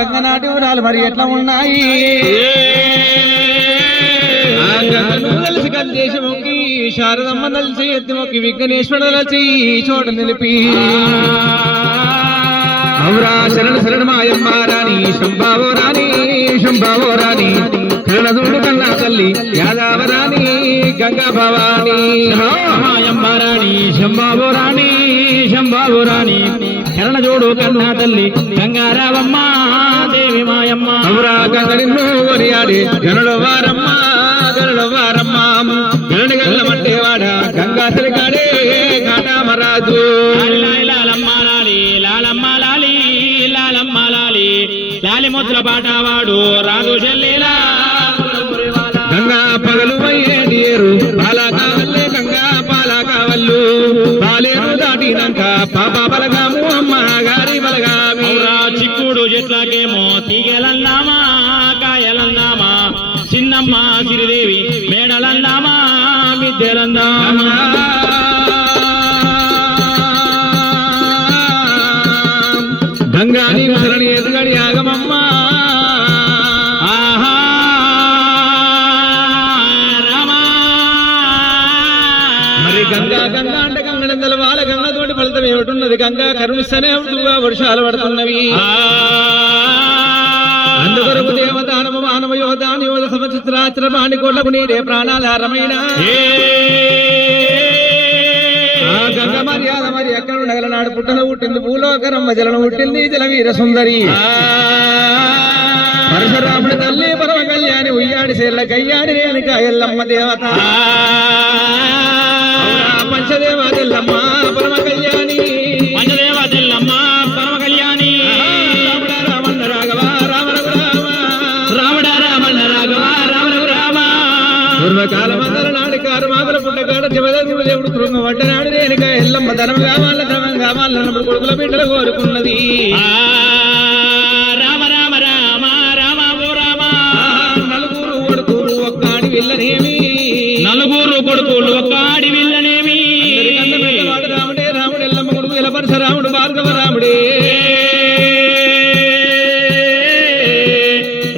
గంగనాటి ఊరాలు మరి ఎట్లా ఉన్నాయి కలిసి కలిసి మొక్కి శారదమ్మ నలిసి ఎత్తి మొక్కి విఘ్నేశ్వరుడు నలిసి చోట నిలిపి అవురా శరణ శరణ మాయమ్మ రాణి శంభావో రాణి శంభావో రాణి కరుణదూడు కన్నా తల్లి యాదవ రాణి గంగా భవాని మాయమ్మ రాణి శంభావో రాణి శంభావో రాణి కరుణజోడు కన్నా తల్లి గంగారావమ్మ దేవి మాయమ్మ అవురా గంగ నిన్ను వరియాడి గనుడు వారమ్మ గనుడు వారమ్మ గనుడి గల్లమంటే వాడ గంగా సరిగాడే కాటామరాజు లాలమ్మ లాలి లాలమ్మ లాలి లాలమ్మ లాలి లాలి ముద్ర పాటవాడు రాజు చెల్లిలా గంగా పగలు అయ్యేరు పాలా కావల్లే గంగా పాలా కావల్లు పాలేరు దాటినాక పాప బలగాము అమ్మ గారి బలగామి చిక్కుడు చెట్లకేమో తీగలన్నామా కాయలన్నామా చిన్నమ్మ సిరిదేవి మేడలన్నామా మిద్దెలన్నామా గంగా నీకు శరణి ఎదుగడి ఆగమమ్మ ఆహా రామా మరి గంగా గంగా అంటే గంగనందల వాళ్ళ గంగతోటి ఫలితం ఏమిటున్నది గంగా కరుణిస్తేనే అవుతుగా వర్షాలు పడుతున్నవి అందుకొరకు దేవదానవ మానవ యోధాని యోధ సంవత్సరాచర ప్రాణి కోళ్లకు నీరే ప్రాణాధారమైన గంగ మర్యాద మరి ఎక్కడ ఉండగలనాడు పుట్టన పుట్టింది భూలోకరమ్మ జలను పుట్టింది జలవీర సుందరి పరశురాముడి తల్లి పరమ కళ్యాణి ఉయ్యాడి సేర్ల కయ్యాడి రేణుక ఎల్లమ్మ దేవత పంచదేవ తెల్లమ్మ పరమ కళ్యాణి పంచదేవ తెల్లమ్మ పరమ కళ్యాణి రామణ రాఘవ రామ రామణ రామణ రాఘవ రామ రామ పూర్వకాలమందర నాడికారు మాదల పుట్టగాడ జమదగ్గుడు దేవుడు కృంగ వడ్డనాడు రేణుక ఎల్లమ్మ ధనం కావాల ధనం కావాలన్నప్పుడు కొడుకుల బిడ్డలు కోరుకున్నది రామ రామ రామ రామ ఓ రామ నలుగురు కొడుకులు ఒక్కాడి విల్లనేమి నలుగురు కొడుకులు ఒక్కాడి విల్లనేమి వాడు రాముడే రాముడు ఎల్లమ్మ కొడుకు ఇలా పరశురాముడు భార్గవ రాముడే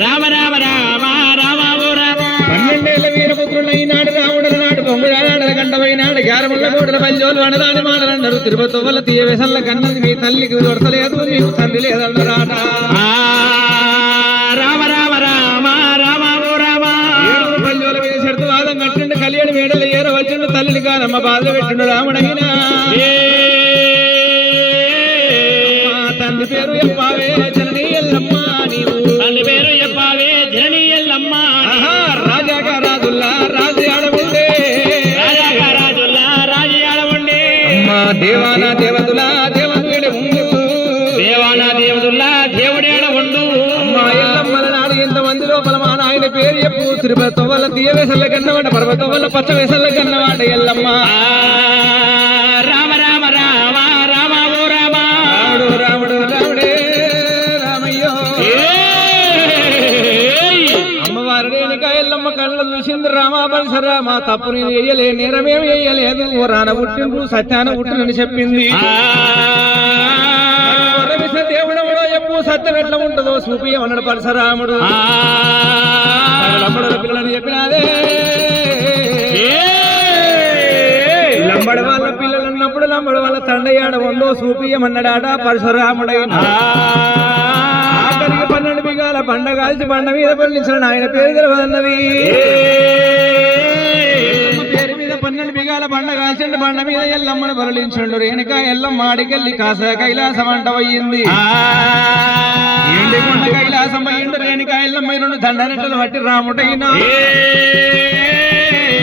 రామ రామ రామ రామ ఓ రామ 12 వీరపుత్రులైనాడు రాముడు నాడు పొంగుడాడు గంటమైనాడు గారముల గోడల పంజోలు అనరాని మాటలన్నారు తిరుపతి వల్ల తీయవేసల్ల కన్నది మీ తల్లికి దొరసలేదు మీకు తండ్రి లేదన్నారాట రామ రామ రామ రామ ఓ రామ పంజోల మీద చెడుతూ వాదం కట్టిండు కలియడి మేడలు ఏర వచ్చిండు తల్లిని కానమ్మ బాధలు పెట్టిండు రాముడైనా తండ్రి పేరు చెప్పావే జననీ ఎల్లమ్మ నీవు తండ్రి పేరు చెప్పావే జననీ ఎల్లమ్మ రాజాగా రాజుల్లా రాజు ఆడవుండే రాజాగా రాజుల్లా రాజు ఆడవుండే అమ్మా దేవానా దేవతులా దేవుడే ఉండు దేవానా దేవతుల్లా దేవుడేడ ఉండు అమ్మా ఎల్లమ్మల నాడు ఎంతమంది లోపల మా నాయన పేరు చెప్పు తిరుపతి వల్ల తీయవేసల్ల కన్నవాడ పర్వతం వల్ల పచ్చ వేసల్ల కన్నవాడ ఎల్లమ్మ రామ రామ రామ రామ ఓ రామ రాముడు రాముడు రాముడే రామయ్యో అమ్మవారుడేనిక ఎల్లమ్మ కళ్ళ చూసింది రామ పరశురామ తప్పు నేను చెయ్యలే నేరమేమి చెయ్యలేదు ఓ రాన పుట్టిండు సత్యాన పుట్టినని చెప్పింది దేవుడెవడో చెప్పు సత్యం ఎట్లా ఉంటుందో చూపియమన్నాడు పరశురాముడు లంబడుల పిల్లని చెప్పినాదే లంబడి వాళ్ళ పిల్లలు అన్నప్పుడు లంబడి వాళ్ళ తండ్రి ఉందో చూపియమన్నాడాట పరశురాముడైన ఆఖరికి 12 బిగాల బండ కాల్చి బండ మీద పల్లించిన ఆయన పేరు తెలవదన్నది పేరు మీద 12 బిగాల బండ కాల్చిండు బండ మీద ఎల్లమ్మను బరలించండు రేణుక ఎల్లమ్మ ఆడికెళ్ళి కాస కైలాసం అంట పోయింది ఎండికొండ కైలాసం అయ్యిండు రేణుక ఎల్లమ్మ 2 దండరెట్టలు పట్టి రాముడైనా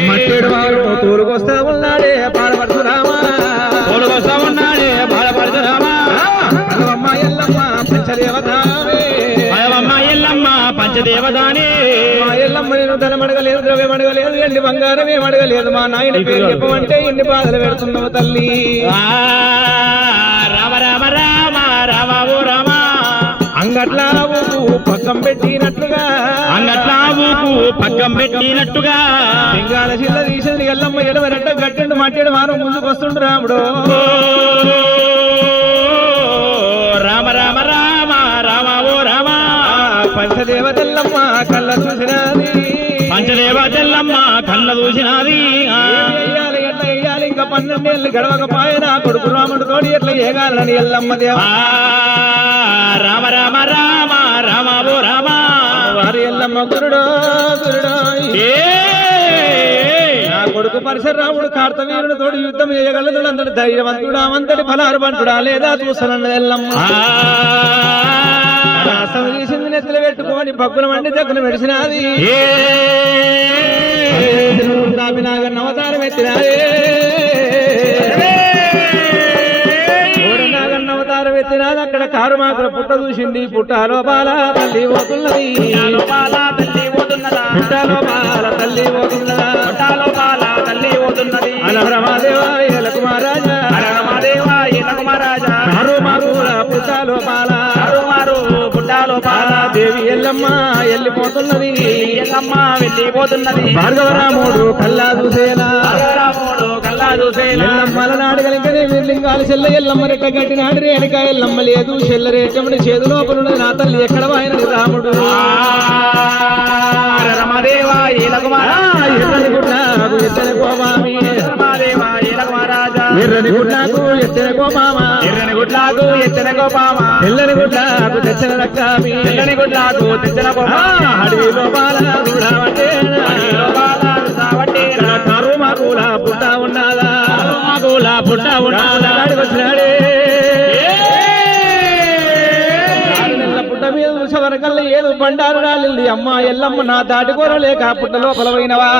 మట్టేడు వారు తోలుకొస్తా ఉన్నాడే బాలపరశురామ తోలుకొస్తా ఉన్నాడే బాలపరశురామ అమ్మ ఎల్లమ్మ పంచదేవతానే అమ్మ ఎల్లమ్మ పంచదేవతానే మా ఎల్లమ్మ నేను ధనం అడగలేదు ద్రవ్యం అడగలేదు ఎండి బంగారం ఏం అడగలేదు మా నాయన పేరు చెప్పమంటే ఇన్ని బాధలు పెడుతున్నావు తల్లి రామ రామ రామ రామ ఓ రామ అంగట్లా పక్కం పెట్టినట్టుగా లింగాల చిల్ల తీసింది ఎల్లమ్మ ఎడవరెట్ట గట్టిండు మట్టెడు వారం ముందుకు వస్తుండు రాముడు రామ రామ రామ రామ ఓ రామ పంచదేవతల్లమ్మ కళ్ళ చూసినది పంచదేవతల్లమ్మ కళ్ళ చూసినది ఎట్లా వేయాలి ఇంకా 12 ఏళ్ళు గడవకపోయిన కొడుకు రాముడు తోడి ఎట్లా ఏగాలని ఎల్లమ్మ దేవా రామ రామ రామ రామ ఓ రామ వారి ఎల్లమ్మ గురుడో గురుడో నా కొడుకు పరశురాముడు కార్తవీరుడు తోడు యుద్ధం చేయగలదు అందరు ధైర్యవంతుడా అంతటి ఫలారుబంతుడా లేదా చూసానన్నది ఎల్లమ్మ చేసింది నెత్తులు పెట్టుకొని పక్కుల మండి దగ్గర మెడిసినది నాగన్న అవతారం ఎత్తినాదే నాగన్న అవతారం ఎత్తినాది అక్కడ కారు మాత్ర పుట్ట చూసింది పుట్టాలో బాల తల్లి పోతున్నది పుట్టాలో బాల తల్లి పోతున్నది అనహరమాదేవా ఏలకు మహారాజా పుట్టాలో బాల దేవి ఎల్లమ్మ వెళ్ళిపోతున్నది భార్గవరాముడు కల్లా చూసేలా ఎల్లమ్మల నాడు కలిగనే వీర్లింగాలు చెల్ల ఎల్లమ్మ రెట్ట గట్టినాడు రేణుక ఎల్లమ్మ లేదు చెల్లరేటమని చేదు లోపల నా తల్లి ఎక్కడ ఆయన రాముడు ఎర్రని గుడ్లకు ఎత్తని కోమామి ఎర్రని గుడ్లకు ఎత్తని కోమామా ఎర్రని గుడ్లాకు ఎత్తన గోపామ తెల్లని గుడ్లకు తెచ్చని రక్కామి తెల్లని గుడ్లాకు తెచ్చన అడవిలో బాల కరు మాకుల పుట్ట ఉన్నదా పుట్ట ఉన్నదా వచ్చినాడే పుట్ట మీద చూసేవరకల్లా ఏదో బండారు రాలింది అమ్మ ఎల్లమ్మ నా దాటికోర లేక పుట్ట లోపల పోయినవా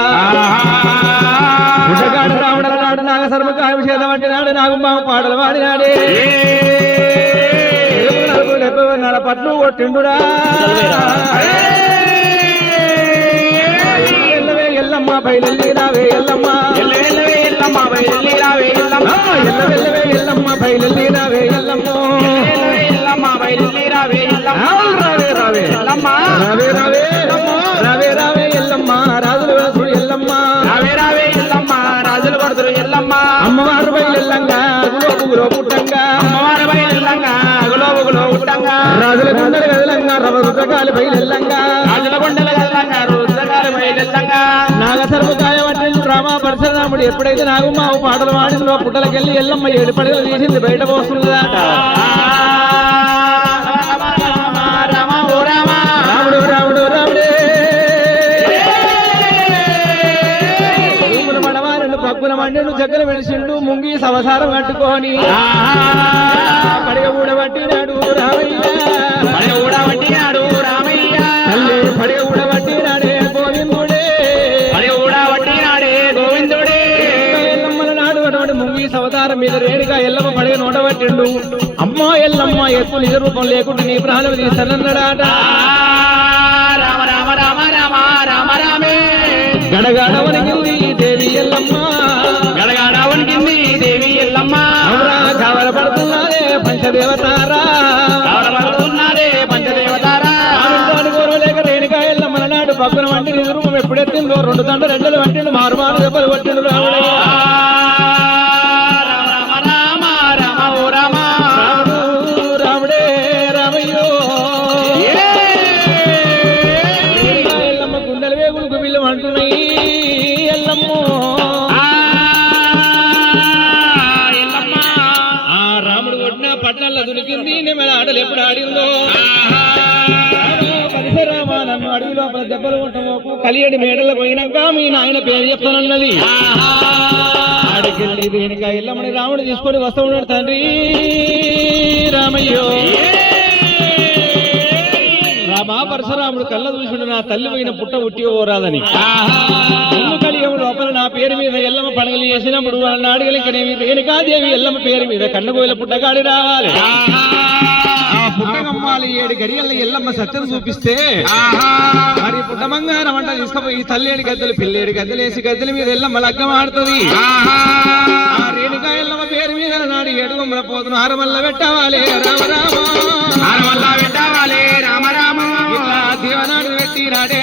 పుట్టగాడు రావడల నాడు నాగ సర్మకాయ విషేదం అంటే నాడు నాగుమ్మ పాటలు వాడినాడే పట్లు కొట్టిండురా ఎల్లమ్మ బయలుల్లి రావే ఎల్లమ్మ ఎల్లమ్మ బయలుల్లి రావే ఎల్లమ్మ ఎల్లమ్మ బయలుల్లి రావే ఎల్లమ్మ ఎల్లమ్మ బయలుల్లి రావే ఎల్లమ్మ రావే రావే ఎల్లమ్మ రావే రావే రావే రావే ఎల్లమ్మ రాజులు వేసుడు ఎల్లమ్మ రావే రావే ఎల్లమ్మ రాజులు పడుతురు ఎల్లమ్మ అమ్మవారు బయలుల్లంగా అగులో పుట్టంగా అమ్మవారి బయలుల్లంగా అగులో పుట్టంగా రాజుల గుండెలు కదలంగా రవరుద్రకాలు బయలుల్లంగా రాజుల గుండెలు కదలంగా రుద్రకాలు బయలుల్లంగా నాగ సర్వకాయ పట్టిండు రామా పరశురాముడు ఎప్పుడైతే నాగుమ్మ పాటలు వాడిందో పుట్టలకెళ్ళి ఎల్లమ్మ 7 పడగలు తీసింది బయట పోస్తుందట రాముడు రాముడు రాముడే మడవారెండు పక్కుల మండెండు చక్కర వెడిసిండు ముంగి సంవసారం కట్టుకొని పడగ ఊడబట్టినాడు రామయ్య తల్లి పడగ ఊడబట్టినాడే గోవిందుడే ఎల్లమ్మల నాడు అటువంటి ముంగి సవతారం మీద రేణుగా ఎల్లమ్మ పడగ నోటబట్టిండు అమ్మా ఎల్లమ్మ ఎత్తు నిజ రూపం లేకుండా నీ ప్రాణం తీస్తానన్నాడాట రామ రామ రామ రామ రామ రామే గడగడ వణికింది దేవి ఎల్లమ్మ గడగడ వణికింది దేవి ఎల్లమ్మ కావలపడుతున్నారే పంచదేవతారా రేణుక ఎల్లమ్మల నాడు పక్కన వంటి నిజ రూపం ఎప్పుడెత్తిందో 2 దండలు 2 వంటిండు మారు దెబ్బలు కొట్టిండు రాముడయ్య రాముడే రామయ్యో ఎల్లమ్మ గుండెల వేగులకు వీళ్ళు అంటున్నాయి ఎల్లమ్మ రాముడు కొట్టిన పట్నంలో దునికింది నెమ్మల ఆటలు ఎప్పుడు ఆడిందో పరిసరామా నన్ను అడవి లోపల దెబ్బలు కొట్టమోకు కలియడి మేడల్లో పోయినాక మీ నాయన పేరు చెప్తానన్నది ఆడికెళ్ళి దేనిక ఎల్లమ్మని రాముడు తీసుకొని వస్తూ ఉన్నాడు తండ్రి రామయ్యో రామా పరశురాముడు కళ్ళ చూసుడు నా తల్లి పోయిన పుట్ట ఉట్టి ఓరాదని ముందు కలియం లోపల నా పేరు మీద ఎల్లమ్మ పండుగలు చేసినప్పుడు నాడుగలికనేవి రేణుకాదేవి ఎల్లమ్మ పేరు మీద కన్నగోయిల పుట్టగాడి రావాలి ఆ పుట్టగమ్మాలి 7 గడియల్ల ఎల్లమ్మ సత్యం చూపిస్తే మరి పుట్టమంగారం అంట తీసుకుపోయి తల్లేడి గద్దెలు పిల్లేడి గద్దెలేసి గద్దెల మీద ఎల్లమ్మ లగ్గం ఆడుతుంది ఆ రేణుకా ఎల్లమ్మ పేరు మీద నాడు 7 గుమ్మల పోతును హారమల్ల పెట్టవాలి రామ రామ పెట్టావాలి రామ రామ ఇట్లా దీవనాడు పెట్టి నాడే